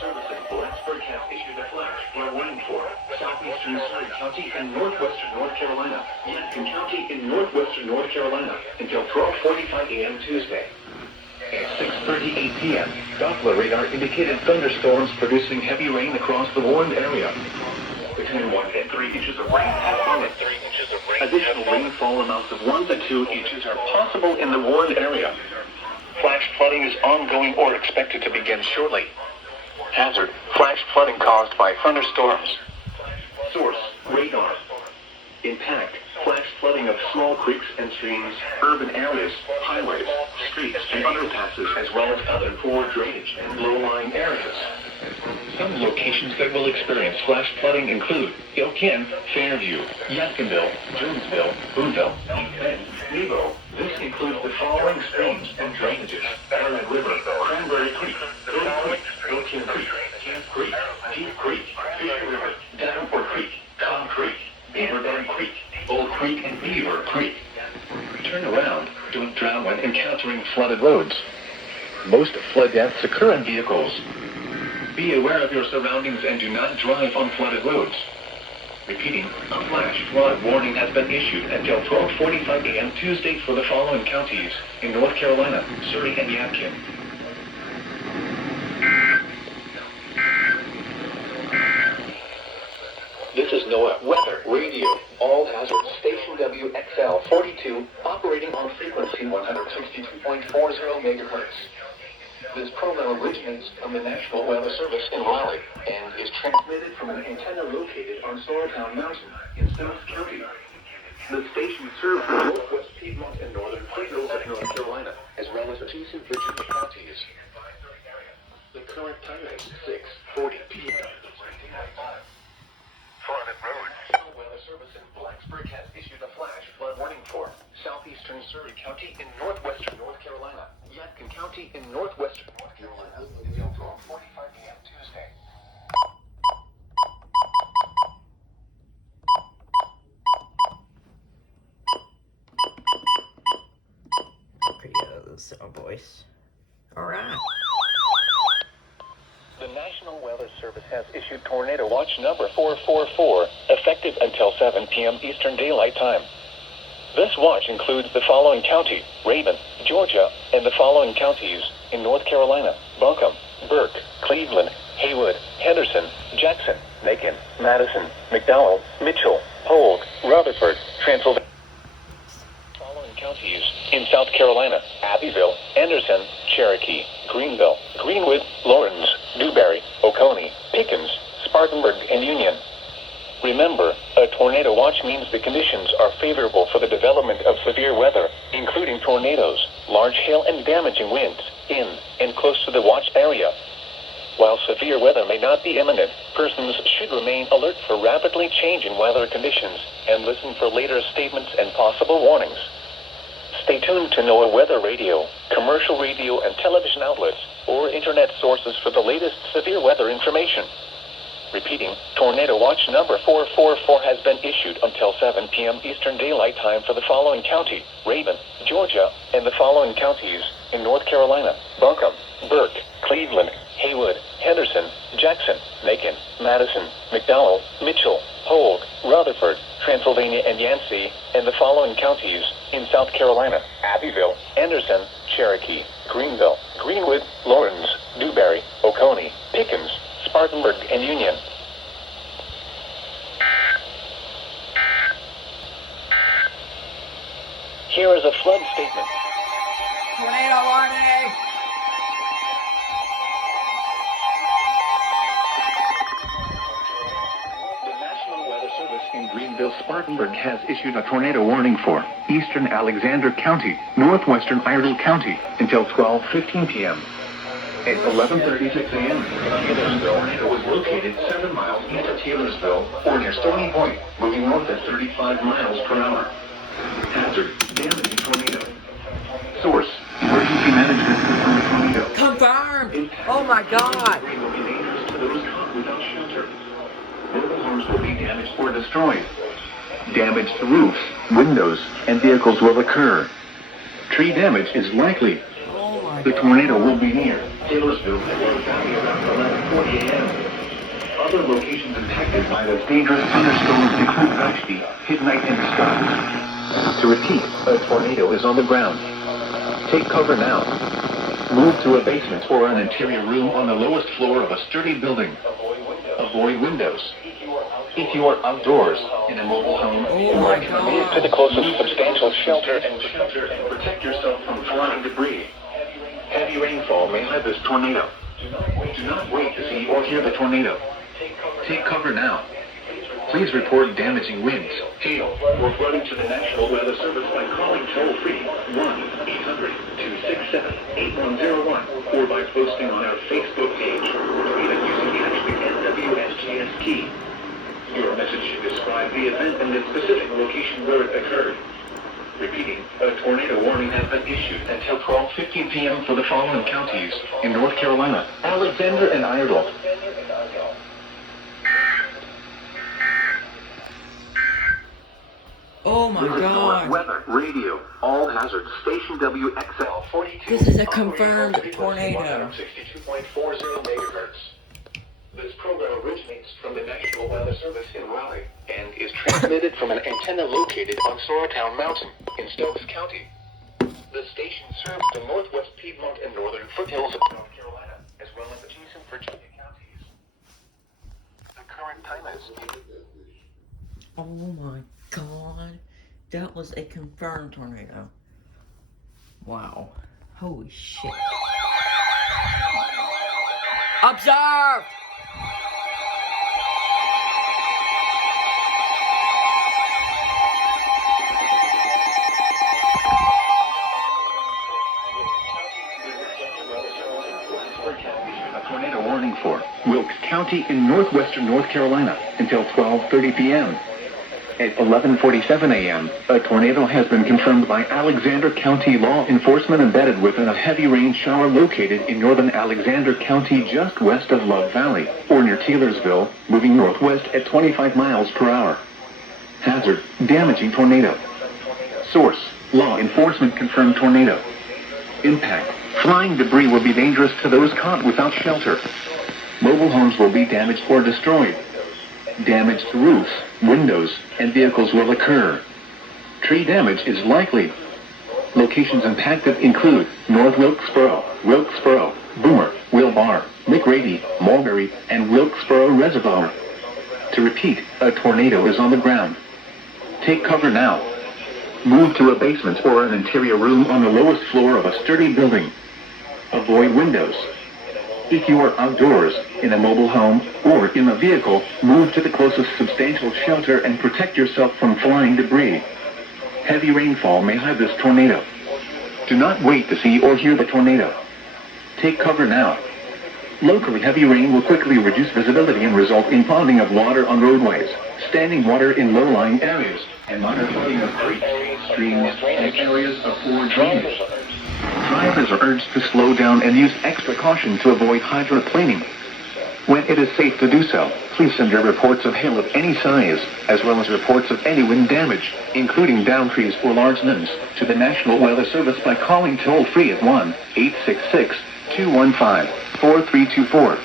Service in Blacksburg has issued a flash flood warning for southeastern Surrey County and northwestern North Carolina, Yadkin County in northwestern North Carolina until 12:45 a.m. Tuesday. At 6:38 p.m., Doppler radar indicated thunderstorms producing heavy rain across the warned area. Between 1 and 3 inches of rain have fallen. Additional rainfall amounts of 1 to 2 inches are possible in the warned area. Flash flooding is ongoing or expected to begin shortly. Hazard: flash flooding caused by thunderstorms. Source: radar. Impact: flash flooding of small creeks and streams, urban areas, highways, streets, and underpasses, as well as other poor drainage and low-lying areas. Some locations that will experience flash flooding include Ilkin, Fairview, Yadkinville, Jonesville, Boonville, East Bend, Nebo. This includes the following streams and drainages: Aaron River, Cranberry Creek, Little Creek, Ilkin Creek, Camp Creek, Deep Creek, Fisher River, Davenport Creek, Cobb Creek, Beaver Dam Creek, Old Creek, and Beaver Creek. Turn around. Don't drown when encountering flooded roads. Most flood deaths occur in vehicles. Be aware of your surroundings and do not drive on flooded roads. Repeating, a flash flood warning has been issued until 12:45 a.m. Tuesday for the following counties in North Carolina, Surrey, and Yadkin. This is NOAA Weather Radio. All hazards. Station WXL 42, operating on frequency 162.40 megahertz. This program originates from the National Weather Service in Raleigh and is transmitted from an antenna located on Sorrowtown Mountain in South County. The station serves the northwest Piedmont and northern foothills of North Carolina, as well as adjacent Virginia counties. The current time is 6:40 p.m. Flooded roads. The Weather Service in Blacksburg has issued a flash flood warning for southeastern Surrey County in northwestern North Carolina, Yadkin County in northwestern North Carolina until 12:45 p.m. Tuesday. Pretty sound voice. All right. The National Weather Service has issued Tornado Watch number 444, effective until 7 p.m. Eastern Daylight Time. This watch includes the following county: Raven, Georgia, and the following counties in North Carolina: Buncombe, Burke, Cleveland, Haywood, Henderson, Jackson, Macon, Madison, McDowell, Mitchell, Polk, Rutherford, Transylvania. Following counties in South Carolina: Abbeville, Anderson, Cherokee, Greenville, Greenwood, Lawrence, Dewberry, Oconee, Pickens, Spartanburg, and Union. Remember, a tornado watch means the conditions are favorable for the development of severe weather, including tornadoes, large hail, and damaging winds in and close to the watch area. While severe weather may not be imminent, persons should remain alert for rapidly changing weather conditions and listen for later statements and possible warnings. Stay tuned to NOAA Weather Radio, commercial radio and television outlets, or internet sources for the latest severe weather information. Repeating, Tornado Watch number 444 has been issued until 7 p.m. Eastern Daylight Time for the following county: Raven, Georgia, and the following counties in North Carolina: Buncombe, Burke, Cleveland, Haywood, Henderson, Jackson, Macon, Madison, McDowell, Mitchell, Polk, Rutherford, Transylvania, and Yancey, and the following counties in South Carolina: Abbeville, Anderson, Cherokee, Greenville, Greenwood, Lawrence, Dewberry, Oconee, Pickens, Spartanburg, and Union. Here is a flood statement. Tornado warning! The National Weather Service in Greenville, Spartanburg has issued a tornado warning for eastern Alexander County, northwestern Iredell County until 12:15 p.m. At 11:36 a.m., Taylorsville tornado was located 7 miles east of Taylorsville, or near Stony Point, moving north at 35 miles per hour. Hazard: damaging tornado. Source: emergency management system tornado. Confirmed! Oh my God! Rain will be dangerous to those caught without shelter. Mobile homes will be damaged or destroyed. Damaged roofs, windows, and vehicles will occur. Tree damage is likely. Oh my The tornado will be near Taylorsville and Love Valley around 11:40 a.m. Other locations impacted by this dangerous thunderstorm include Vashti, Midnight, and Scott. To repeat, a tornado is on the ground. Take cover now. Move to a basement or an interior room on the lowest floor of a sturdy building. Avoid windows. If you are outdoors in a mobile home, move to the closest substantial shelter and protect yourself from flying debris. Heavy rainfall may hide this tornado. Do not wait to see or hear the tornado. Take cover now. Please report damaging winds, hail, or flooding to the National Weather Service by calling toll-free 1-800-267-8101 or by posting on our Facebook page or even using the hashtag NWSGS key. Your message should describe the event and the specific location where it occurred. Repeating, a tornado warning has been issued until 12:15 p.m. for the following counties in North Carolina: Alexander and Iredell. Oh my God. Weather, radio, all hazards, station WXL 42. This is a confirmed tornado. 62.40 megahertz. This program originates from the National Weather Service in Raleigh and is transmitted from an antenna located on Sorrowtown Mountain in Stokes County. The station serves the northwest Piedmont and northern foothills of North Carolina, as well as adjacent Virginia counties. The current time is... Oh my God. That was a confirmed tornado. Wow. Holy shit. Observe! A tornado warning for Wilkes County in northwestern North Carolina until 12:30 p.m. At 11:47 a.m., a tornado has been confirmed by Alexander County law enforcement embedded within a heavy rain shower located in northern Alexander County just west of Love Valley, or near Taylorsville, moving northwest at 25 miles per hour. Hazard, damaging tornado. Source, law enforcement confirmed tornado. Impact, flying debris will be dangerous to those caught without shelter. Mobile homes will be damaged or destroyed. Damage to roofs, windows, and vehicles will occur. Tree damage is likely. Locations impacted include North Wilkesboro, Boomer, Wilbar, McRady, Mulberry, and Wilkesboro Reservoir. To repeat, a tornado is on the ground. Take cover now. Move to a basement or an interior room on the lowest floor of a sturdy building. Avoid windows. If you are outdoors, in a mobile home, or in a vehicle, move to the closest substantial shelter and protect yourself from flying debris. Heavy rainfall may hide this tornado. Do not wait to see or hear the tornado. Take cover now. Locally, heavy rain will quickly reduce visibility and result in ponding of water on roadways, standing water in low-lying areas, and minor flooding of creeks, streams, and areas of poor drainage. Drivers are urged to slow down and use extra caution to avoid hydroplaning. When it is safe to do so, please send your reports of hail of any size, as well as reports of any wind damage, including down trees or large limbs, to the National Weather Service by calling toll-free at 1-866-215-4324.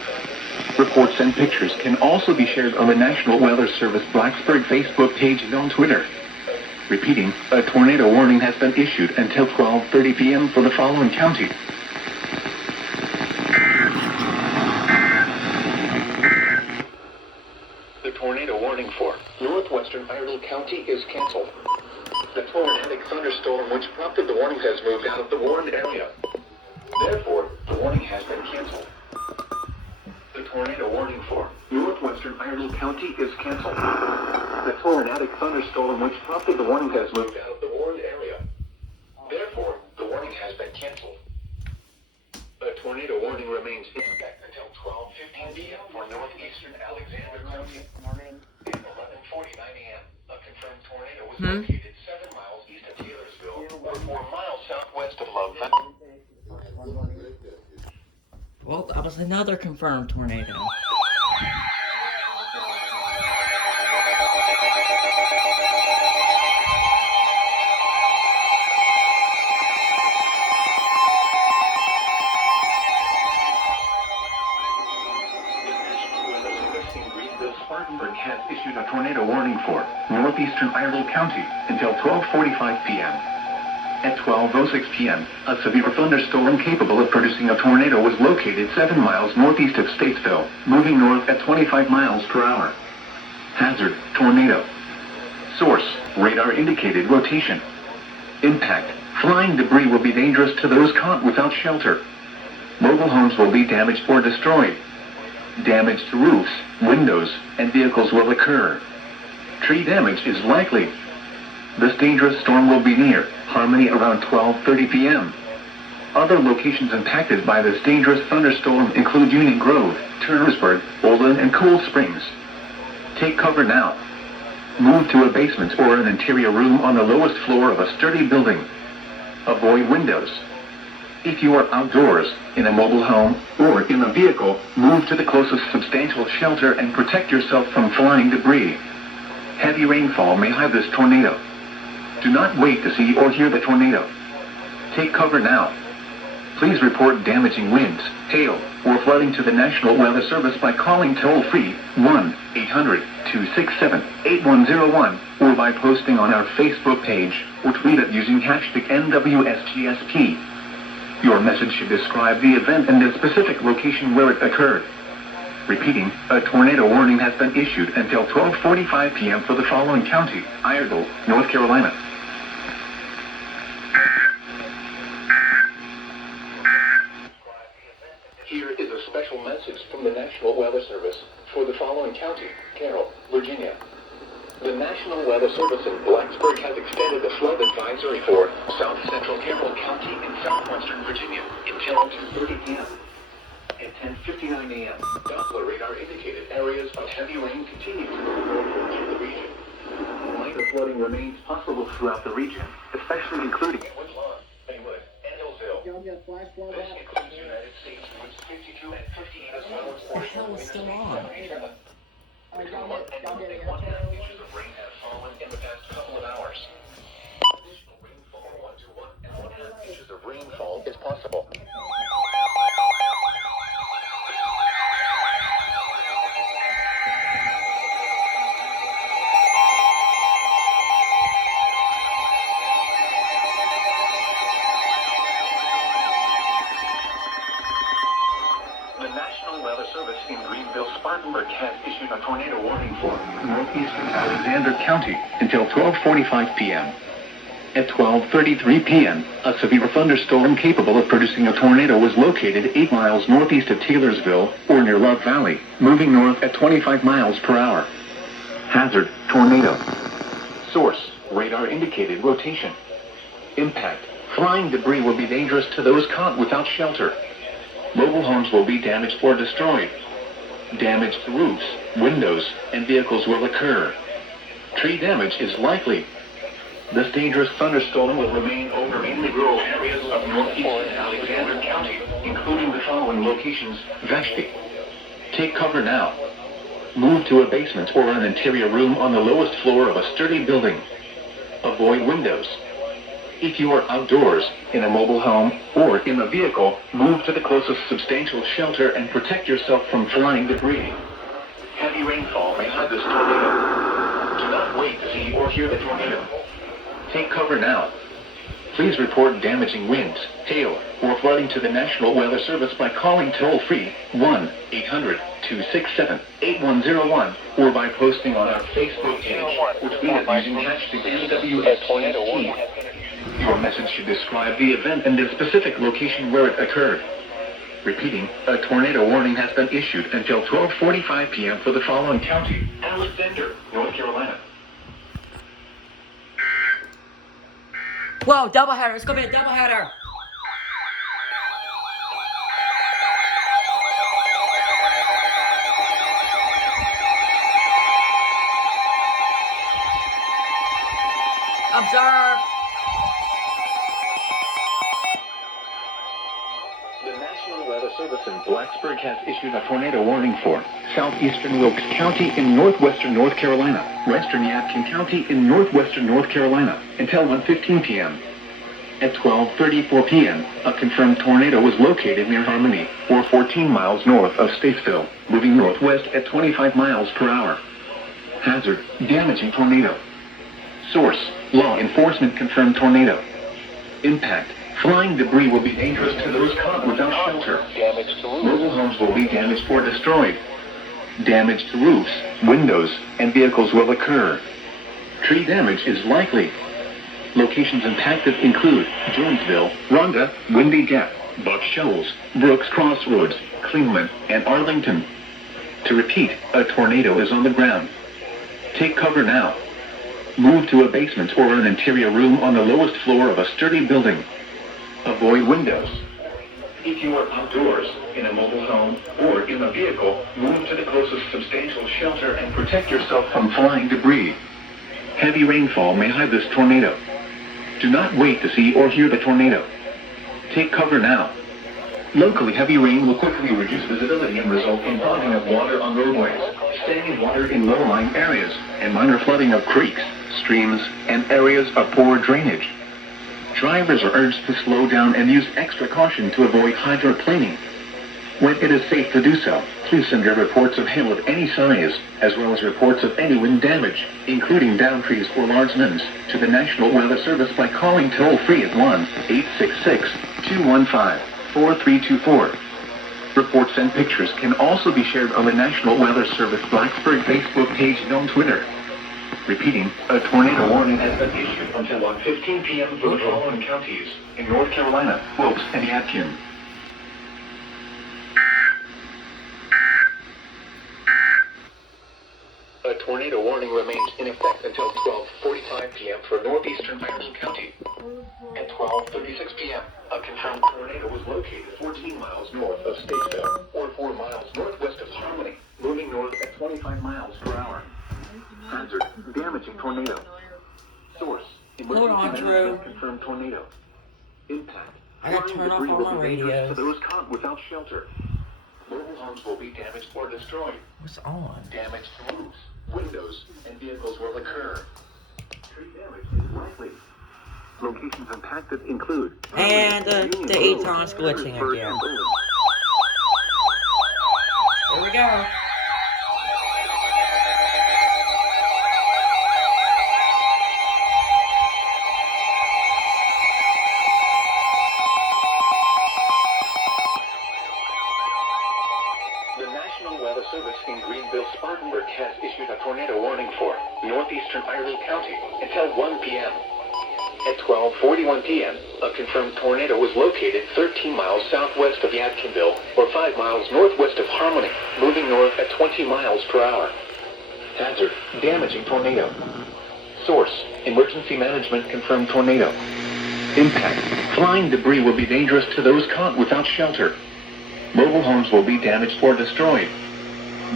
Reports and pictures can also be shared on the National Weather Service Blacksburg Facebook page and on Twitter. Repeating, a tornado warning has been issued until 12:30 p.m. for the following county. The tornado warning for northwestern Iredell County is canceled. The tornadic thunderstorm which prompted the warning has moved out of the warned area. Therefore, the warning has been canceled. The tornado warning for northwestern Iredell County is canceled. The tornadic thunderstorm which prompted the warning has moved out of the warned area. Therefore, the warning has been canceled. The tornado warning remains in effect until 12:15 p.m. for northeastern Alexander County. At 11:49 a.m., a confirmed tornado was located 7 miles east of Taylorsville, or 4 miles southwest of Love Valley. Well, that was another confirmed tornado. Blacksburg has issued a tornado warning for northeastern Iredell County until 12:45 p.m. At 12:06 p.m., a severe thunderstorm capable of producing a tornado was located 7 miles northeast of Statesville, moving north at 25 miles per hour. Hazard, tornado. Source, radar indicated rotation. Impact, flying debris will be dangerous to those caught without shelter. Mobile homes will be damaged or destroyed. Damage to roofs, windows, and vehicles will occur. Tree damage is likely. This dangerous storm will be near Harmony around 12:30 p.m. Other locations impacted by this dangerous thunderstorm include Union Grove, Turnersburg, Olin, and Cool Springs. Take cover now. Move to a basement or an interior room on the lowest floor of a sturdy building. Avoid windows. If you are outdoors, in a mobile home, or in a vehicle, move to the closest substantial shelter and protect yourself from flying debris. Heavy rainfall may hide this tornado. Do not wait to see or hear the tornado. Take cover now. Please report damaging winds, hail, or flooding to the National Weather Service by calling toll-free 1-800-267-8101 or by posting on our Facebook page or tweet it using hashtag NWSGSP. Your message should describe the event and the specific location where it occurred. Repeating, a tornado warning has been issued until 12:45 p.m. for the following county: Iredell, North Carolina. Here is a special message from the National Weather Service for the following county: Carroll, Virginia. The National Weather Service in Blacksburg has extended the flood advisory for South Central Carroll County in southwestern Virginia until 2:30 p.m. At 10:59 a.m., Doppler radar indicated areas of heavy rain continue to move northward through the region. Minor flooding remains possible throughout the region, especially including Woodlawn, Maywood, and Hillsville. This includes United States routes 52 and 58 as well as What the hell is still on? Between 1 and 1.5 inches of rain have fallen in the past couple of hours. Additional rainfall 1 to 1.5 inches of rainfall is possible. The National Weather Service in Greenville-Spartanburg has issued a tornado warning for northeastern Alexander County until 12:45 p.m. At 12:33 p.m., a severe thunderstorm capable of producing a tornado was located 8 miles northeast of Taylorsville or near Love Valley, moving north at 25 miles per hour. Hazard, tornado. Source, radar indicated rotation. Impact, flying debris will be dangerous to those caught without shelter. Mobile homes will be damaged or destroyed. Damage to roofs, windows, and vehicles will occur. Tree damage is likely. This dangerous thunderstorm will remain over mainly rural areas of northeastern Alexander County, including the following locations: Vashti. Take cover now. Move to a basement or an interior room on the lowest floor of a sturdy building. Avoid windows. If you are outdoors, in a mobile home, or in a vehicle, move to the closest substantial shelter and protect yourself from flying debris. Heavy rainfall may hide this tornado. Do not wait to see or hear the tornado. Take cover now. Please report damaging winds, hail, or flooding to the National Weather Service by calling toll-free 1-800-267-8101 or by posting on our Facebook page or tweet it using hashtag NWSGSP. Your message should describe the event and the specific location where it occurred. Repeating, a tornado warning has been issued until 12:45 p.m. for the following county: Alexander, North Carolina. Whoa, doubleheader. It's gonna be a doubleheader. Observe. The National Weather Service in Blacksburg has issued a tornado warning for southeastern Wilkes County in northwestern North Carolina, western Yadkin County in northwestern North Carolina, until 1:15 p.m. At 12:34 p.m., a confirmed tornado was located near Harmony, or 14 miles north of Statesville, moving northwest at 25 miles per hour. Hazard, damaging tornado. Source, law enforcement confirmed tornado. Impact, flying debris will be dangerous to those caught without shelter. Damage to roofs. Mobile homes will be damaged or destroyed. Damage to roofs, windows, and vehicles will occur. Tree damage is likely. Locations impacted include Jonesville, Rhonda, Windy Gap, Buck Shoals, Brooks Crossroads, Clingman, and Arlington. To repeat, a tornado is on the ground. Take cover now. Move to a basement or an interior room on the lowest floor of a sturdy building. Avoid windows. If you are outdoors, in a mobile home, or in a vehicle, move to the closest substantial shelter and protect yourself from flying debris. Heavy rainfall may hide this tornado. Do not wait to see or hear the tornado. Take cover now. Locally, heavy rain will quickly reduce visibility and result in flooding of water on roadways, standing water in low-lying areas, and minor flooding of creeks, streams, and areas of poor drainage. Drivers are urged to slow down and use extra caution to avoid hydroplaning. When it is safe to do so, please send your reports of hail of any size, as well as reports of any wind damage, including downed trees or large limbs, to the National Weather Service by calling toll-free at 1-866-215-4324. Reports and pictures can also be shared on the National Weather Service Blacksburg Facebook page and on Twitter. Repeating, a tornado warning has been issued until 1:15 p.m. for the following counties in North Carolina, Wilkes, and Yadkin. A tornado warning remains in effect until 12:45 p.m. for Northeastern County. At 12:36 p.m., a confirmed tornado was located 14 miles north of Statesville, or 4 miles northwest of Harmony, moving north at 25 miles per hour. Hazard, damaging tornado. Source, Hold on, Drew. confirmed tornado. Impact, I gotta turn off all my radios. to those caught without shelter. Mobile homes will be damaged or destroyed. What's on? Damage to roofs, windows, and vehicles will occur. Tree damage is likely. Locations impacted include... And the Etron's glitching again. Here we go. The National Weather Service in Greenville-Spartanburg has issued a tornado warning for Northeastern County until 1 p.m. At 12:41 p.m., a confirmed tornado was located 13 miles southwest of Yadkinville, or 5 miles northwest of Harmony, moving north at 20 miles per hour. Hazard, damaging tornado. Source, emergency management confirmed tornado. Impact, flying debris will be dangerous to those caught without shelter. Mobile homes will be damaged or destroyed.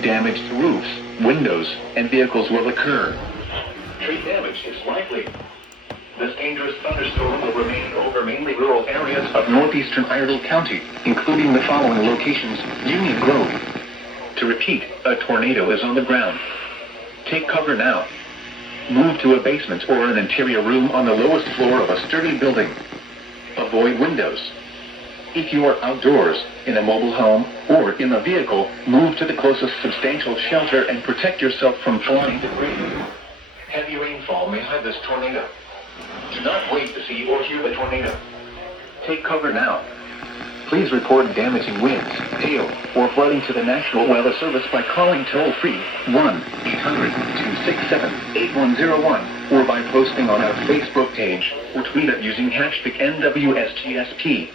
Damage to roofs, windows, and vehicles will occur. Tree damage is likely. This dangerous thunderstorm will remain over mainly rural areas of northeastern Iredell County, including the following locations: Union Grove. To repeat, a tornado is on the ground. Take cover now. Move to a basement or an interior room on the lowest floor of a sturdy building. Avoid windows. If you are outdoors, in a mobile home, or in a vehicle, move to the closest substantial shelter and protect yourself from flying debris. Heavy rainfall may hide this tornado. Do not wait to see or hear the tornado. Take cover now. Please report damaging winds, hail, or flooding to the National Weather Service by calling toll-free 1-800-267-8101 or by posting on our Facebook page or tweet it using hashtag NWSGSP.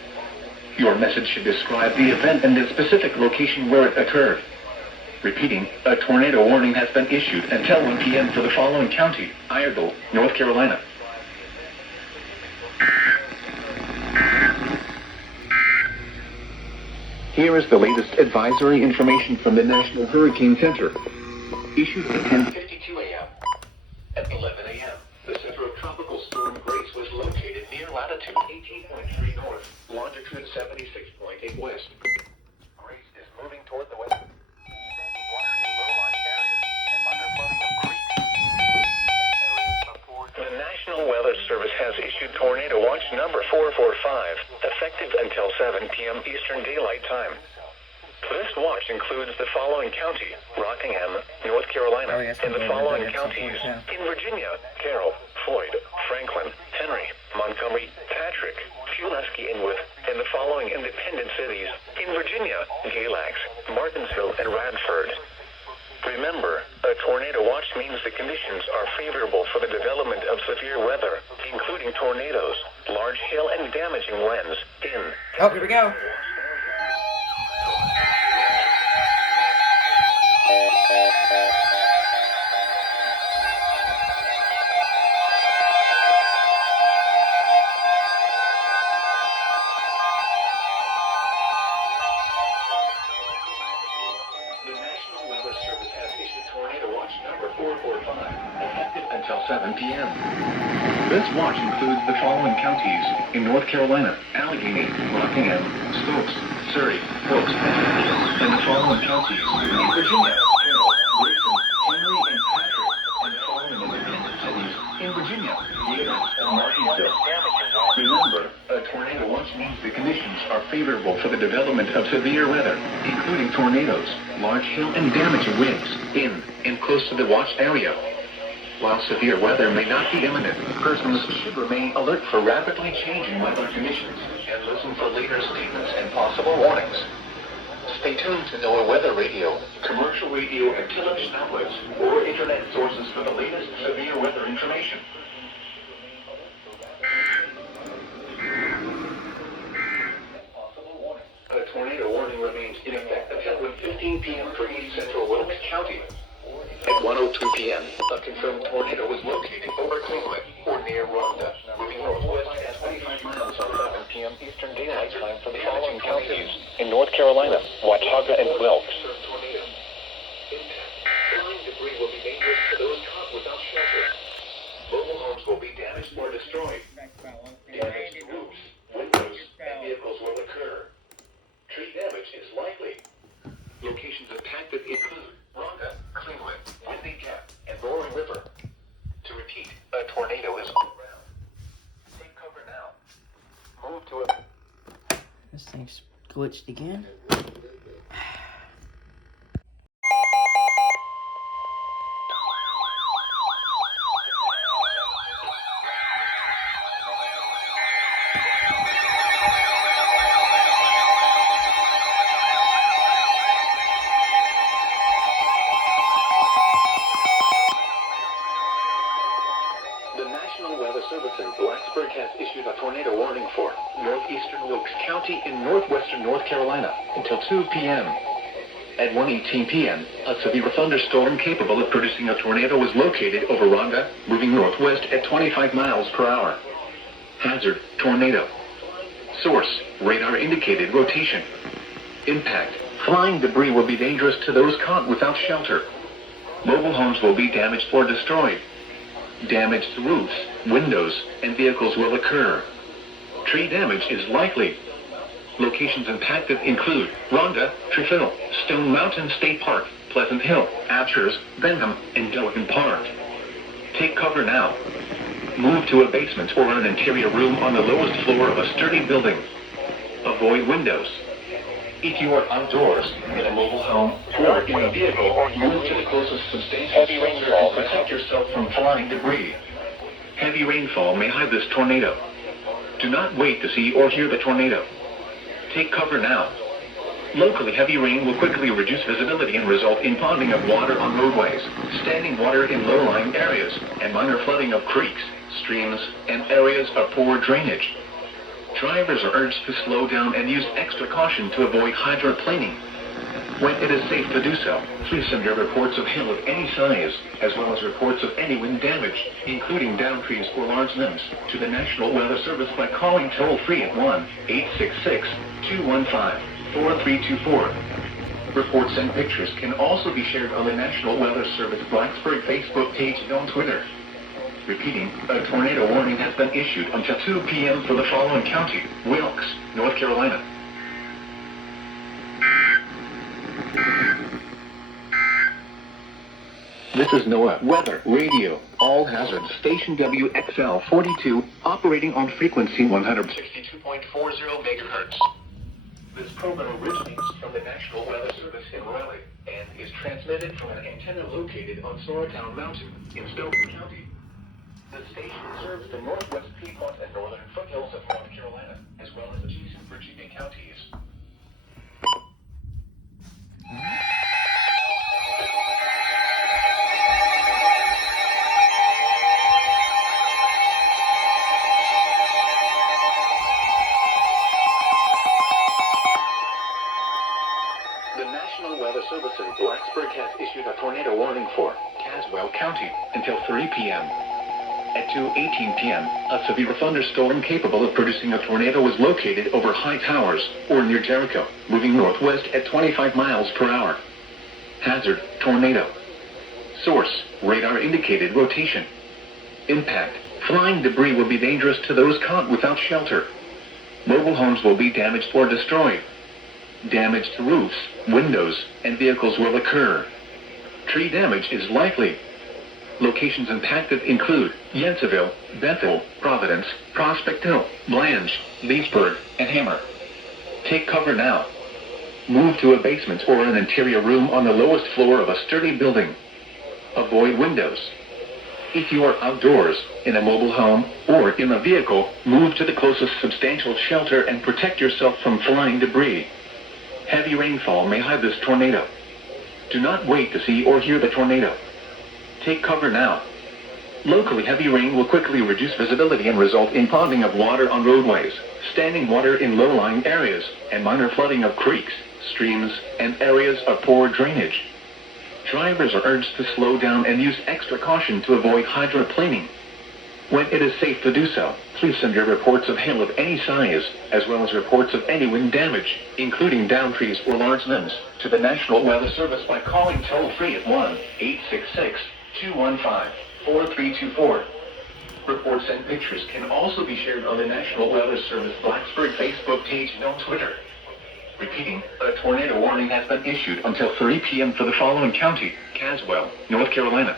Your message should describe the event and the specific location where it occurred. Repeating, a tornado warning has been issued until 1 p.m. for the following county: Iredell, North Carolina. Here is the latest advisory information from the National Hurricane Center. Issued at 10:52 a.m. At 11 a.m., the center of Tropical Storm Grace was located near latitude 18.3 north, longitude 76.8 west. Grace is moving toward the west, standing water in low-lying areas and minor flooding of creeks. The National Weather Service has issued Tornado Watch number 445, effective until 7 p.m. Eastern Daylight Time. This watch includes the following county: Rockingham, North Carolina, Oh, yes, and the I'm following going to counties: yeah. in Virginia, Carroll, Floyd, Franklin, Henry, Montgomery, Patrick, Pulaski, Inwood, and the following independent cities: in Virginia, Galax, Martinsville, and Radford. Remember, a tornado watch means the conditions are favorable for the development of severe weather, including tornadoes, large hail, and damaging winds in... Oh, here we go. The National Weather Service has issued tornado watch number 445, effective until 7 p.m. This watch includes the following counties: in North Carolina, Allegheny, Rockingham, Stokes, Surrey, Wilkes, and the following counties: in Virginia, Carroll, Grayson, Henry, and Patrick, and the following independent cities: in Virginia, Nader, and Martinsville. Remember, a tornado watch means the conditions are favorable for the development of severe weather, including tornadoes, large hail, and damaging winds in and close to the watch area. While severe weather may not be imminent, persons should remain alert for rapidly changing weather conditions and listen for later statements and possible warnings. Stay tuned to NOAA Weather Radio, commercial radio and television outlets, or internet sources for the latest severe weather information. A tornado warning remains in effect until 1:15 p.m. for East Central Wilkes County. At 1:02 p.m., a confirmed tornado was located over Cleveland or near Rhonda, moving northwest at 25 miles on 7 p.m. Eastern Daylight Time for the following counties: in North Carolina, Watauga, and Wilkes. Flying debris will be dangerous to those caught without shelter. Mobile homes will be damaged or destroyed. Damage to roofs, windows, and vehicles will occur. Tree damage is likely. Locations impacted include Rhonda, Cleveland, Windy Gap, and Roaring River. To repeat, a tornado is all around. Take cover now. Move to a... This thing's glitched again. The National Weather Service in Blacksburg has issued a tornado warning for Northeastern Wilkes County in northwestern North Carolina until 2 p.m. At 1:18 p.m., a severe thunderstorm capable of producing a tornado was located over Rhonda, moving northwest at 25 miles per hour. Hazard: tornado. Source: radar indicated rotation. Impact: flying debris will be dangerous to those caught without shelter. Mobile homes will be damaged or destroyed. Damage to roofs, windows, and vehicles will occur. Tree damage is likely. Locations impacted include Rhonda, Trefil, Stone Mountain State Park, Pleasant Hill, Abshers, Benham, and Delican Park. Take cover now. Move to a basement or an interior room on the lowest floor of a sturdy building. Avoid windows. If you are outdoors, in a mobile home, or in a vehicle, move to the closest substantial shelter and protect yourself from flying debris. Heavy rainfall may hide this tornado. Do not wait to see or hear the tornado. Take cover now. Locally, heavy rain will quickly reduce visibility and result in ponding of water on roadways, standing water in low-lying areas, and minor flooding of creeks, streams, and areas of poor drainage. Drivers are urged to slow down and use extra caution to avoid hydroplaning. When it is safe to do so, please send your reports of hail of any size, as well as reports of any wind damage, including down trees or large limbs, to the National Weather Service by calling toll-free at 1-866-215-4324. Reports and pictures can also be shared on the National Weather Service Blacksburg Facebook page and on Twitter. Repeating, a tornado warning has been issued until 2 p.m. for the following county: Wilkes, North Carolina. This is NOAA Weather Radio, all hazards, station WXL 42, operating on frequency 162.40 megahertz. This program originates from the National Weather Service in Raleigh and is transmitted from an antenna located on Sorrowtown Mountain in Stoughton County. The station serves the northwest Piedmont and northern foothills of North Carolina, as well as adjacent Virginia counties. The National Weather Service in Blacksburg has issued a tornado warning for Caswell County until 3 p.m. At 2:18 p.m., a severe thunderstorm capable of producing a tornado was located over high towers or near Jericho, moving northwest at 25 miles per hour. Hazard, tornado. Source, radar indicated rotation. Impact, flying debris will be dangerous to those caught without shelter. Mobile homes will be damaged or destroyed. Damage to roofs, windows, and vehicles will occur. Tree damage is likely. Locations impacted include Yanceyville, Bethel, Providence, Prospect Hill, Blanche, Leesburg, and Hammer. Take cover now. Move to a basement or an interior room on the lowest floor of a sturdy building. Avoid windows. If you are outdoors, in a mobile home, or in a vehicle, move to the closest substantial shelter and protect yourself from flying debris. Heavy rainfall may hide this tornado. Do not wait to see or hear the tornado. Take cover now. Locally, heavy rain will quickly reduce visibility and result in ponding of water on roadways, standing water in low-lying areas, and minor flooding of creeks, streams, and areas of poor drainage. Drivers are urged to slow down and use extra caution to avoid hydroplaning. When it is safe to do so, please send your reports of hail of any size, as well as reports of any wind damage, including downed trees or large limbs, to the National Weather Service by calling toll-free at 1-866-215-4324. Reports and pictures can also be shared on the National Weather Service Blacksburg Facebook page and on Twitter. Repeating, a tornado warning has been issued until 3 p.m. for the following county: Caswell, North Carolina.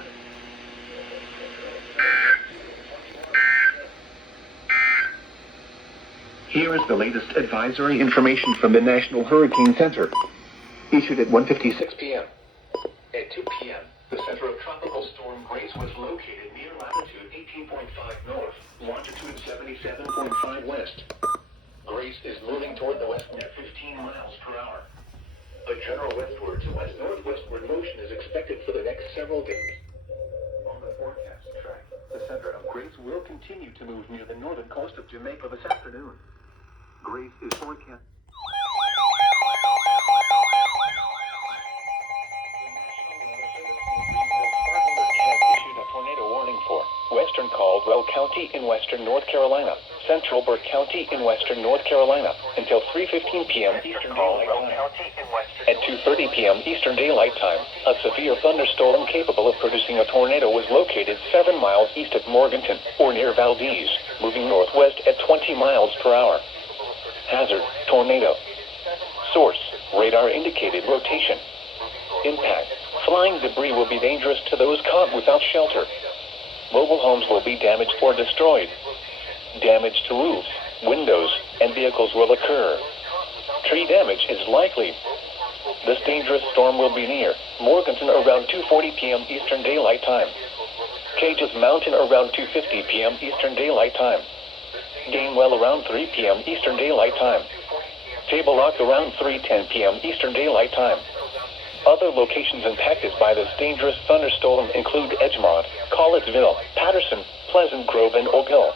Here is the latest advisory information from the National Hurricane Center, issued at 1:56 p.m. At 2 p.m., the center of Tropical Storm Grace was located near latitude 18.5 north, longitude 77.5 west. Grace is moving toward the west at 15 miles per hour. A general westward to west-northwestward motion is expected for the next several days. On the forecast track, the center of Grace will continue to move near the northern coast of Jamaica this afternoon. Grace is forecast. Western Caldwell County in western North Carolina, Central Burke County in western North Carolina, until 3:15 p.m. Eastern Daylight Time. At 2:30 p.m. Eastern Daylight Time, a severe thunderstorm capable of producing a tornado was located 7 miles east of Morganton, or near Valdez, moving northwest at 20 miles per hour. Hazard, tornado. Source, radar indicated rotation. Impact, flying debris will be dangerous to those caught without shelter. Mobile homes will be damaged or destroyed. Damage to roofs, windows, and vehicles will occur. Tree damage is likely. This dangerous storm will be near Morganton around 2:40 p.m. Eastern Daylight Time. Cages Mountain around 2:50 p.m. Eastern Daylight Time. Gamewell around 3 p.m. Eastern Daylight Time. Table Rock around 3:10 p.m. Eastern Daylight Time. Other locations impacted by this dangerous thunderstorm include Edgemont, Collegeville, Patterson, Pleasant Grove, and Oak Hill.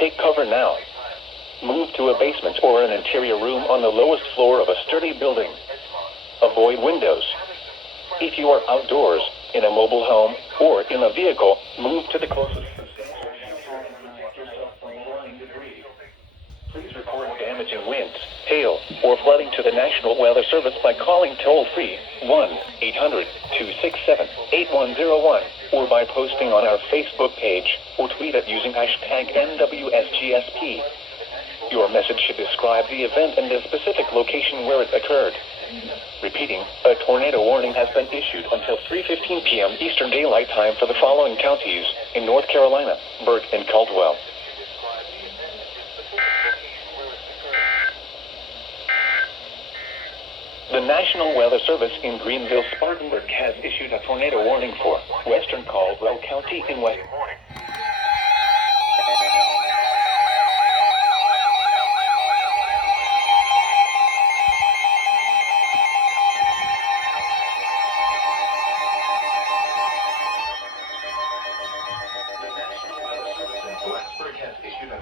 Take cover now. Move to a basement or an interior room on the lowest floor of a sturdy building. Avoid windows. If you are outdoors, in a mobile home, or in a vehicle, move to the closest substantial shelter and protect yourself from flying debris. Please report damage in winds, hail, or flooding to the National Weather Service by calling toll-free 1-800-267-8101 or by posting on our Facebook page or tweet it using hashtag NWSGSP. Your message should describe the event and the specific location where it occurred. Repeating, a tornado warning has been issued until 3:15 p.m. Eastern Daylight Time for the following counties in North Carolina: Burke and Caldwell. The National Weather Service in Greenville, Spartanburg has issued a tornado warning for western Caldwell County in West.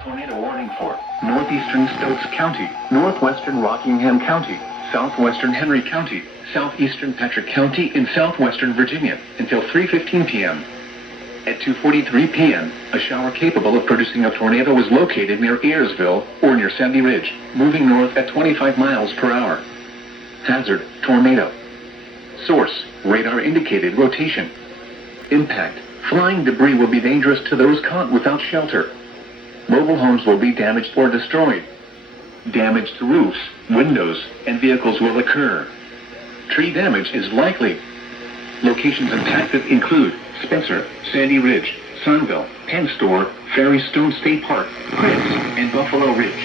Tornado warning for Northeastern Stokes County, Northwestern Rockingham County, Southwestern Henry County, Southeastern Patrick County in Southwestern Virginia until 3:15 p.m. At 2:43 p.m., a shower capable of producing a tornado was located near Ayersville or near Sandy Ridge, moving north at 25 miles per hour. Hazard, tornado. Source, radar indicated rotation. Impact, flying debris will be dangerous to those caught without shelter. Mobile homes will be damaged or destroyed. Damage to roofs, windows, and vehicles will occur. Tree damage is likely. Locations impacted include Spencer, Sandy Ridge, Sunville, Penn Store, Ferry Stone State Park, Prince, and Buffalo Ridge.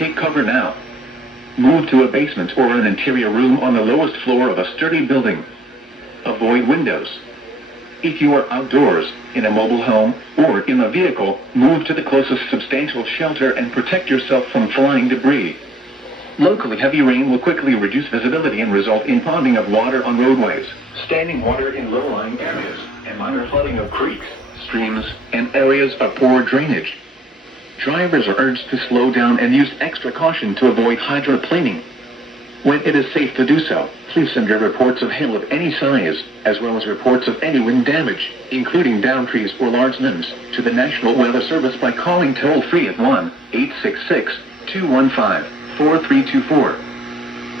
Take cover now. Move to a basement or an interior room on the lowest floor of a sturdy building. Avoid windows. If you are outdoors, in a mobile home, or in a vehicle, move to the closest substantial shelter and protect yourself from flying debris. Locally, heavy rain will quickly reduce visibility and result in ponding of water on roadways, standing water in low-lying areas, and minor flooding of creeks, streams, and areas of poor drainage. Drivers are urged to slow down and use extra caution to avoid hydroplaning. When it is safe to do so, please send your reports of hail of any size, as well as reports of any wind damage, including downed trees or large limbs, to the National Weather Service by calling toll-free at 1-866-215-4324.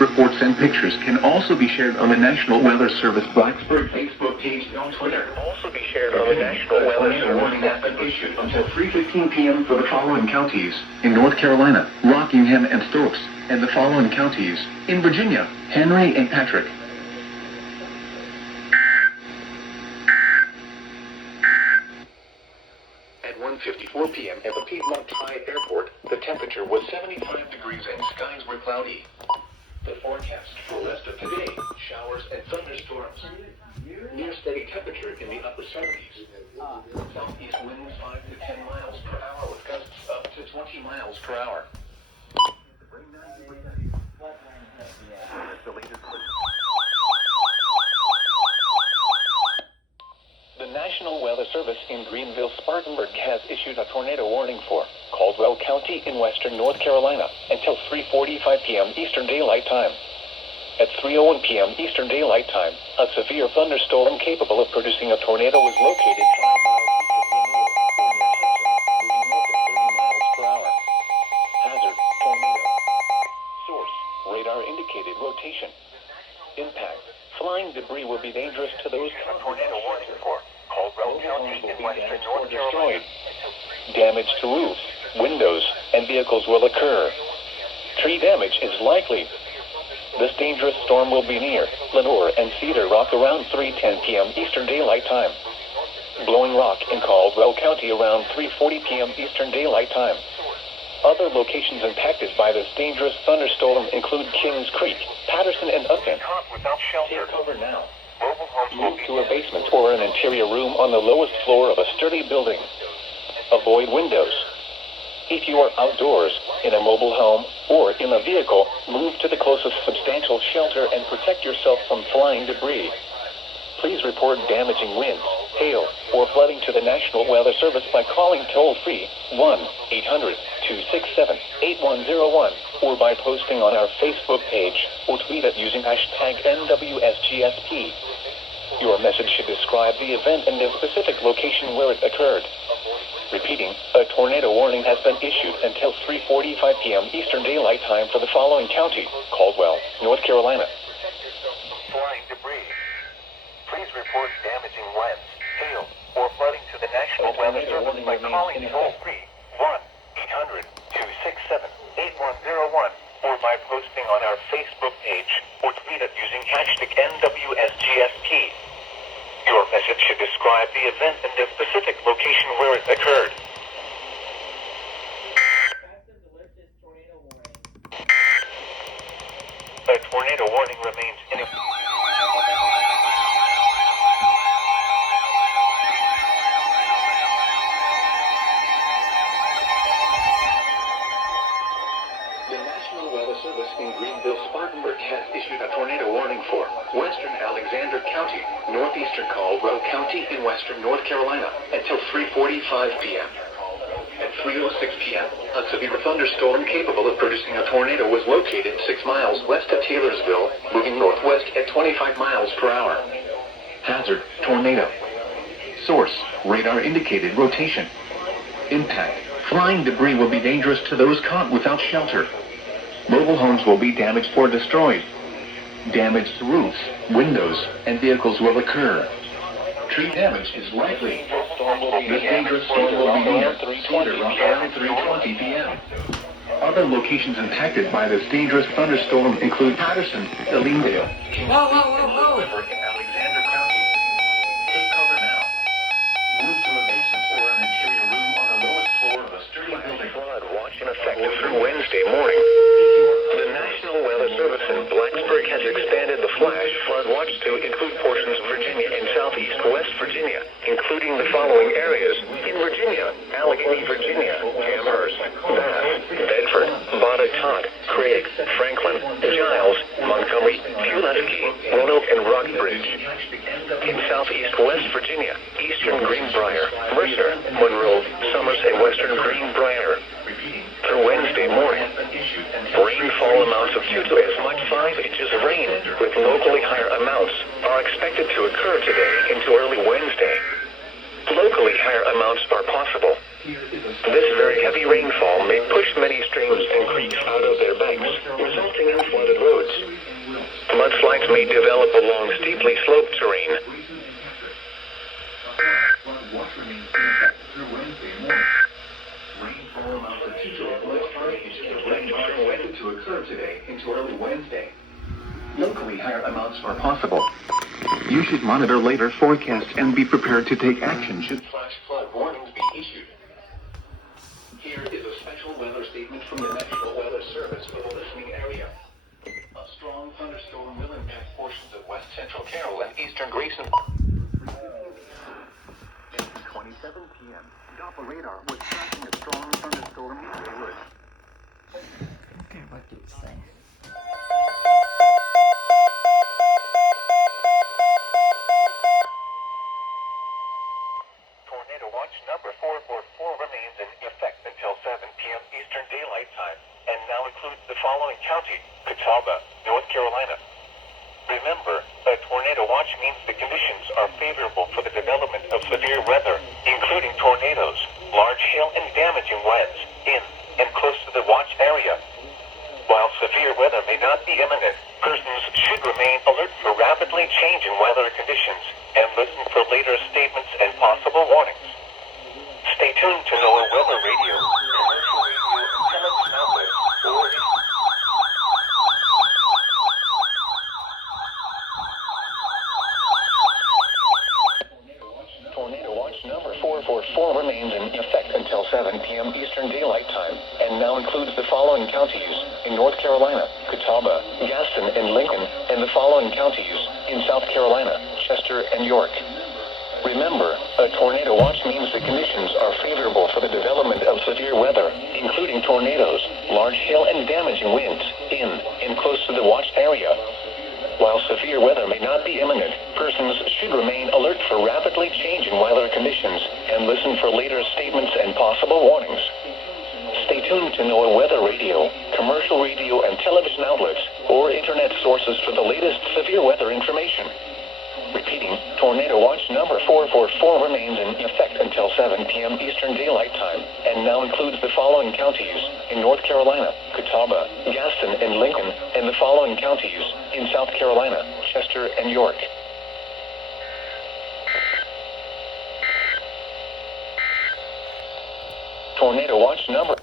Reports and pictures can also be shared on the National Weather Service Blacksburg Facebook page and on Twitter. Also be shared on the National Weather Service warning has been issued until 3:15 p.m. for the following counties in North Carolina, Rockingham and Stokes, and the following counties in Virginia, Henry and Patrick. At 1:54 p.m. at the Piedmont Tri Airport, the temperature was 75 degrees and skies were cloudy. The forecast for the rest of today, showers and thunderstorms. Near steady temperature in the upper 70s. Southeast winds 5 to 10 miles per hour with gusts up to 20 miles per hour. The National Weather Service in Greenville, Spartanburg has issued a tornado warning for Caldwell County in western North Carolina until 3:45 p.m. Eastern Daylight Time. At 3:01 p.m. Eastern Daylight Time, a severe thunderstorm capable of producing a tornado was located 5 miles east of Lenore, or near Hudson, moving north at 30 miles per hour. Hazard, tornado. Source, radar indicated rotation. Impact, flying debris will be dangerous to those caught. Tornado warning for Caldwell County in western North Carolina. Damage to roofs, windows, and vehicles will occur. Tree damage is likely. This dangerous storm will be near Lenore and Cedar Rock around 3:10 p.m. Eastern Daylight Time. Blowing rock in Caldwell County around 3:40 p.m. Eastern Daylight Time. Other locations impacted by this dangerous thunderstorm include Kings Creek, Patterson, and Upton. Take cover now. Move to a basement or an interior room on the lowest floor of a sturdy building. Avoid windows. If you are outdoors, in a mobile home, or in a vehicle, move to the closest substantial shelter and protect yourself from flying debris. Please report damaging winds, hail, or flooding to the National Weather Service by calling toll-free 1-800-267-8101 or by posting on our Facebook page or tweet it using hashtag NWSGSP. Your message should describe the event and the specific location where it occurred. Repeating, a tornado warning has been issued until 3:45 p.m. Eastern Daylight Time for the following county, Caldwell, North Carolina. Flying debris. Please report damaging winds, hail, or flooding to the National Weather Service by calling toll-free 1-800-267-8101 or by posting on our Facebook page or tweet it using hashtag NWSGSP. Your message should describe the event and the specific location where it occurred. A tornado warning remains in effect. The National Weather Service in Greenville-Spartanburg has issued a tornado warning for western Alexander County, northeastern Caldwell County in western North Carolina until 3:45 p.m. At 3:06 p.m., a severe thunderstorm capable of producing a tornado was located 6 miles west of Taylorsville, moving northwest at 25 miles per hour. Hazard, tornado. Source, radar indicated rotation. Impact, flying debris will be dangerous to those caught without shelter. Mobile homes will be damaged or destroyed. Damage to roofs, windows, and vehicles will occur. Tree damage is likely. This dangerous storm will begin at 3:20 p.m. Other locations impacted by this dangerous thunderstorm include Patterson, Elendale. Whoa. In Alexander County. Take cover now. Move to a basement or an interior room on the lowest floor of a sturdy building. Flood watch in effect through Wednesday morning. The National Weather Service in Blacksburg has expanded the flash flood watch to include portions of Virginia and southeast West Virginia, including the following areas. In Virginia, Allegheny, Virginia, Amherst, Bath, Bedford, Botetourt, Craig, Franklin, Giles, Montgomery, Pulaski, Roanoke, and Rockbridge. In southeast West Virginia, eastern Greenbrier, Mercer, Monroe, Summers, and western Greenbrier. Through Wednesday morning, rainfall amounts of 2 to as much 5 inches of rain, with locally higher amounts, are expected to occur today into early Wednesday. Locally higher amounts are possible. This very heavy rainfall may push many streams and creeks out of their banks, resulting in flooded roads. Mudslides may develop along steeply sloped terrain. Rainfall amounts of 2 to as much 5 inches of rain are expected to occur today into early Wednesday. Locally higher amounts are possible. You should monitor later forecasts and be prepared to take action should flash flood warnings be issued. Here is a special weather statement from the National Weather Service for the listening area. A strong thunderstorm will impact portions of west central Carroll and eastern Grayson. At 27 p.m., Doppler radar was tracking a strong thunderstorm in the woods. Okay, what do this thing? Tornado watch number 444 remains in effect until 7 p.m. Eastern Daylight Time, and now includes the following county: Catawba, North Carolina. Remember, a tornado watch means the conditions are favorable for the development of severe weather, including tornadoes, large hail, and damaging winds in and close to the watch area. While severe weather may not be imminent, persons should remain alert for rapidly changing weather conditions and listen for later statements and possible warnings. Stay tuned to NOAA Weather Radio, commercial radio, television outlets, or Tornado watch number 444 remains in effect until 7 p.m. Eastern Daylight Time, and now includes the following counties: in North Carolina, Catawba, Gaston, and Lincoln, and the following counties: in South Carolina, Chester, and York. Remember, a tornado watch means the conditions are favorable for the development of severe weather, including tornadoes, large hail, and damaging winds in and close to the watch area. While severe weather may not be imminent, persons should remain alert for rapidly changing weather conditions and listen for later statements and possible warnings. Stay tuned to NOAA Weather Radio, commercial radio and television outlets, or internet sources for the latest severe weather information. Repeating, Tornado watch number 444 remains in effect until 7 p.m. Eastern Daylight Time, and now includes the following counties: in North Carolina, Catawba, Gaston, and Lincoln, and the following counties: in South Carolina, Chester, and York. Tornado watch number.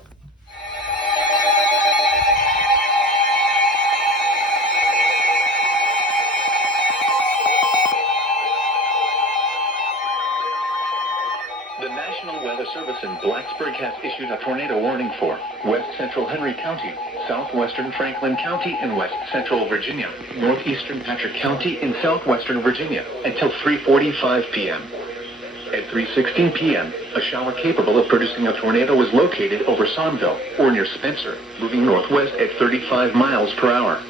The National Weather Weather Service in Blacksburg has issued a tornado warning for west central Henry County, southwestern Franklin County in west central Virginia, northeastern Patrick County in southwestern Virginia until 3:45 p.m. At 3:16 p.m., a shower capable of producing a tornado was located over Sonville or near Spencer, moving northwest at 35 miles per hour.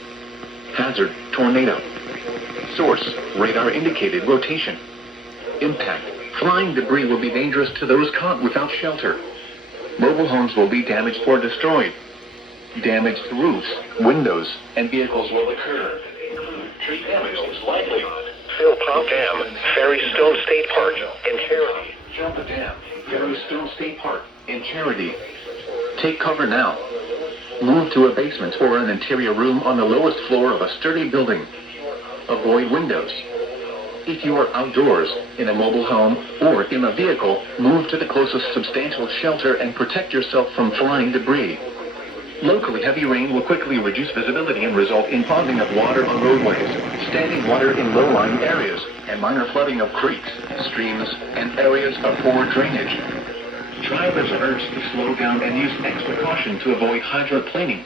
Hazard, tornado. Source, radar indicated rotation. Impact, flying debris will be dangerous to those caught without shelter. Mobile homes will be damaged or destroyed. Damaged roofs, windows, and vehicles will occur. Tree damage is likely. Phil Pump Dam, Ferry Stone State Park, in Charity. Jump the dam, Ferry Stone State Park, in Charity. Take cover now. Move to a basement or an interior room on the lowest floor of a sturdy building. Avoid windows. If you are outdoors, in a mobile home, or in a vehicle, move to the closest substantial shelter and protect yourself from flying debris. Locally, heavy rain will quickly reduce visibility and result in fogging of water on roadways, standing water in low-lying areas, and minor flooding of creeks, streams, and areas of poor drainage. Drivers are urged to slow down and use extra caution to avoid hydroplaning.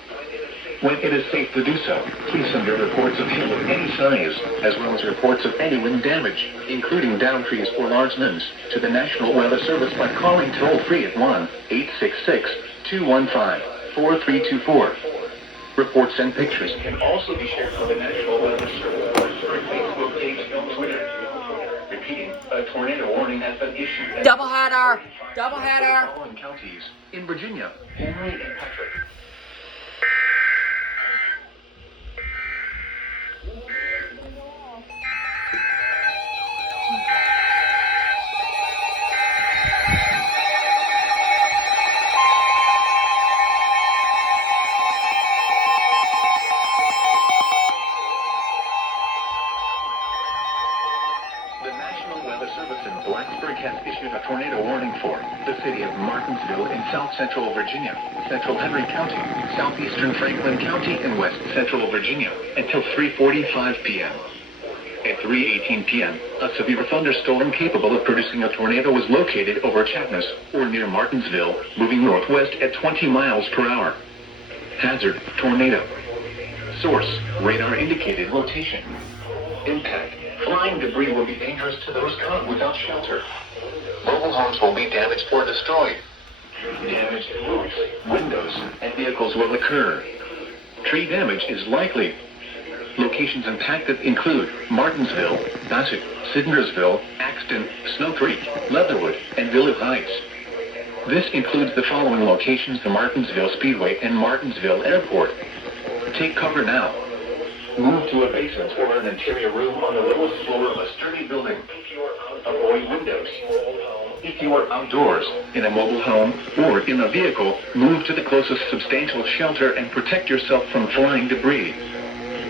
When it is safe to do so, please send your reports of hail of any size, as well as reports of any wind damage, including downed trees or large limbs, to the National Weather Service by calling toll-free at 1-866-215-4324. Reports and pictures can also be shared on the National Weather Service Facebook page and Twitter. Repeating, a tornado warning has been issued. Doubleheader! Following counties in Virginia, Henry and Patrick. The National Weather Service in Blacksburg has issued a tornado warning for the city of Martinsville in south central Virginia, central Henry County, southeastern Franklin County, and west central Virginia until 3:45 p.m. At 3:18 p.m., a severe thunderstorm capable of producing a tornado was located over Chatnus or near Martinsville, moving northwest at 20 miles per hour. Hazard, tornado. Source, radar indicated rotation. Impact, flying debris will be dangerous to those caught without shelter. Mobile homes will be damaged or destroyed. Damaged roofs, windows, and vehicles will occur. Tree damage is likely. Locations impacted include Martinsville, Bassett, Sidnersville, Axton, Snow Creek, Leatherwood, and Village Heights. This includes the following locations: the Martinsville Speedway and Martinsville Airport. Take cover now. Move to a basement or an interior room on the lowest floor of a sturdy building. Avoid windows. If you are outdoors, in a mobile home, or in a vehicle, move to the closest substantial shelter and protect yourself from flying debris.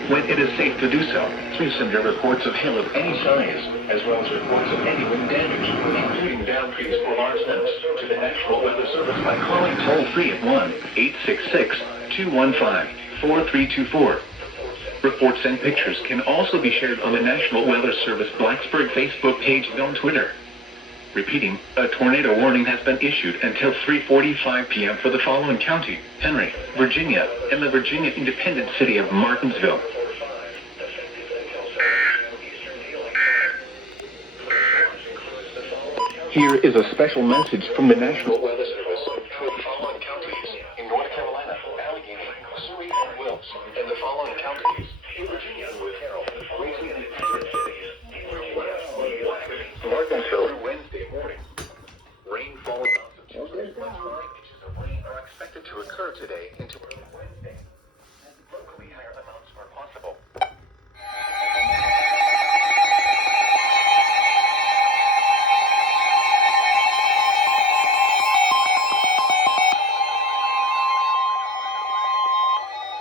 When it is safe to do so, please send your reports of hail of any size, as well as reports of any wind damage, including downed trees or large limbs, to the National Weather Service by calling toll-free at 1-866-215-4324. Reports and pictures can also be shared on the National Weather Service Blacksburg Facebook page and on Twitter. Repeating, a tornado warning has been issued until 3:45 p.m. for the following county: Henry, Virginia, and the Virginia independent city of Martinsville. Here is a special message from the National Weather Service for the following counties: in North Carolina, Allegheny, Surrey, and Wilkes, and the following counties: in Virginia, with Harold, Weasley, and Patrick cities, Martinsville, Wednesday morning. Rainfall amounts of 2 to 3 inches of rain are expected to occur today into Wednesday, and locally higher amounts are possible.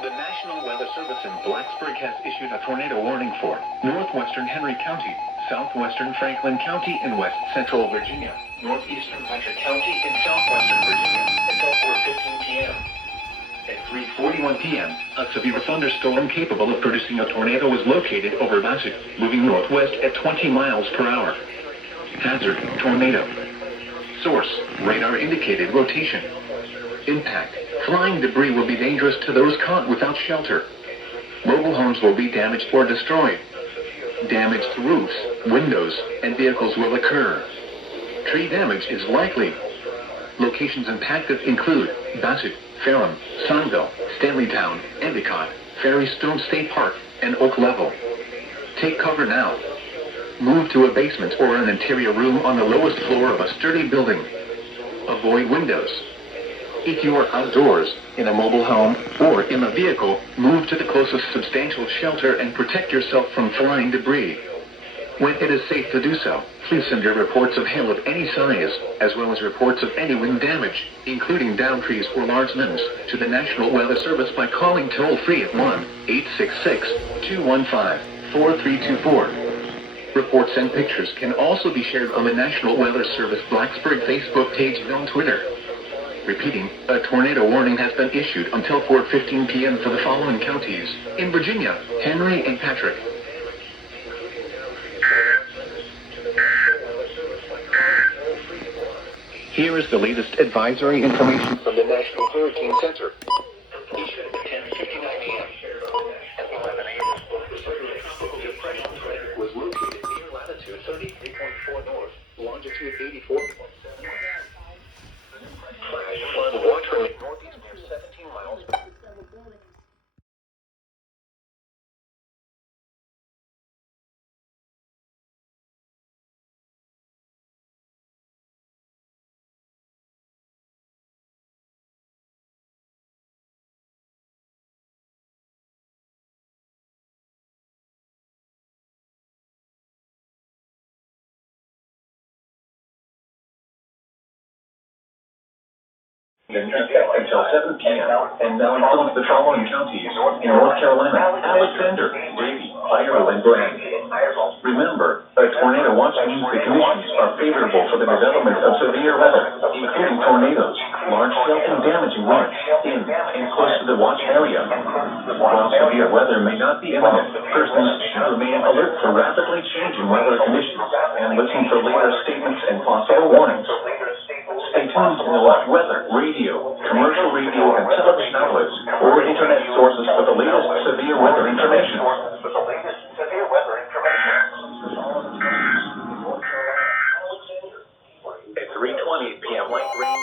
The National Weather Service in Blacksburg has issued a tornado warning for northwestern Henry County, southwestern Franklin County, and west central Virginia, northeastern Patrick County, and southwestern Virginia until 4:15 p.m. At 3:41 p.m., a severe thunderstorm capable of producing a tornado was located over Bassett, moving northwest at 20 miles per hour. Hazard, tornado. Source, radar indicated rotation. Impact, flying debris will be dangerous to those caught without shelter. Mobile homes will be damaged or destroyed. Damage to roofs, windows, and vehicles will occur. Tree damage is likely. Locations impacted include Bassett, Ferrum, Sunville, Stanleytown, Endicott, Ferrystone State Park, and Oak Level. Take cover now. Move to a basement or an interior room on the lowest floor of a sturdy building. Avoid windows. If you are outdoors, in a mobile home, or in a vehicle, move to the closest substantial shelter and protect yourself from flying debris. When it is safe to do so, please send your reports of hail of any size, as well as reports of any wind damage, including downed trees or large limbs, to the National Weather Service by calling toll-free at 1-866-215-4324. Reports and pictures can also be shared on the National Weather Service Blacksburg Facebook page and on Twitter. Repeating, a tornado warning has been issued until 4:15 p.m. for the following counties. In Virginia, Henry and Patrick. Here is the latest advisory information from the National Hurricane Center. Issued at 10:59 a.m. At 11 a.m. Depression was located near latitude 33.4 north, longitude 84.7. Flash flood watch from northeast near 17 miles. Until 7 p.m. and now includes the following counties in North Carolina: Alexander, Davie, Iredell, and Bragg. Remember, a tornado watch means the conditions are favorable for the development of severe weather, including tornadoes, large-scale and damaging winds in and close to the watch area. While severe weather may not be imminent, persons should remain alert for rapidly changing weather conditions and listen for later statements and possible warnings. Stay tuned to the weather, radio, commercial radio, and television outlets or internet sources for the latest severe weather information. At 3:20 p.m., light rain.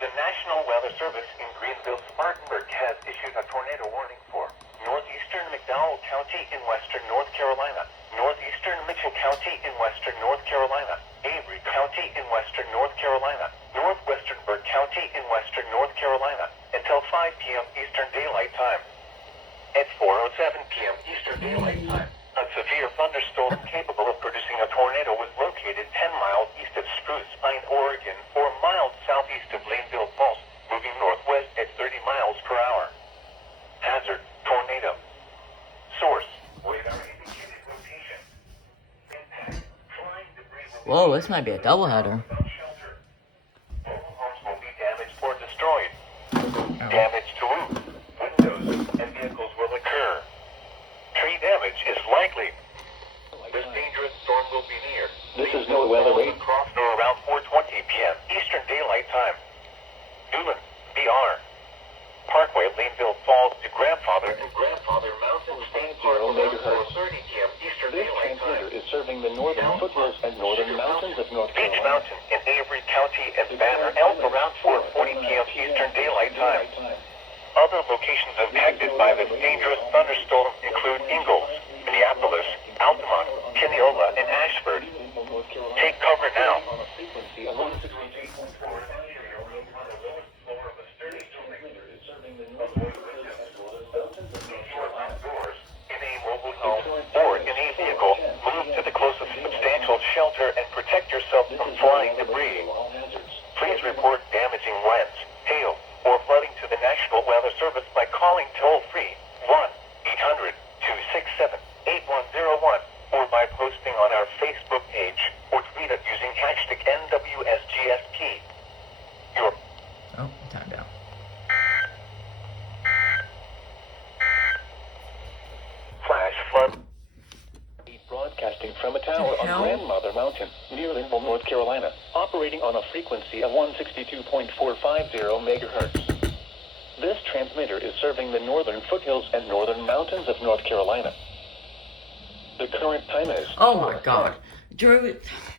The National Weather Service in Greenville-Spartanburg has issued a tornado warning for Northeastern McDowell County in western North Carolina, Northeastern Mitchell County in western North Carolina, Avery County in western North Carolina, Northwestern Burke County in western North Carolina, until 5 p.m. Eastern Daylight Time. At 4:07 p.m. Eastern Daylight Time, a severe thunderstorm capable of producing a tornado was located 10 miles east of Spruce Pine, Oregon, 4 miles southeast of Laneville Falls, moving northwest at 30 miles per hour. Hazard, tornado. Source, radar indicated rotation. Impact, flying debris will Whoa, this might be a doubleheader. without shelter. Mobile homes will be damaged or destroyed. Damage to roofs, windows, and vehicles will occur. Tree damage is likely. This dangerous storm will be near. This is no weather rate. Crossed or around 4:20 p.m. Eastern Daylight Time. Newland, BR. Parkway, Laneville Falls to Grandfather and Grandfather Mountain State Park around 4:30 p.m. Eastern Daylight Time. Is serving the northern foothills and northern mountains of North Carolina. Beach Mountain in Avery County and Banner Elk around 4:40 p.m. Eastern Daylight Time. Other locations impacted by this dangerous thunderstorm include Ingalls, Minneapolis, Altamont, Kenneola, and Ashford. Take cover now. Or in a vehicle, move to the closest substantial shelter and protect yourself from flying debris. Please report damaging winds, hail, or flooding to the National Weather Service by calling toll-free 1-800-267-8101 or by posting on our Facebook page or tweet it using hashtag NWSGSP. Oh, timed out. tower on hell? Grandmother Mountain, near Linville, North Carolina, operating on a frequency of 162.450 megahertz. This transmitter is serving the northern foothills and northern mountains of North Carolina. The current time is Oh my God. Drew,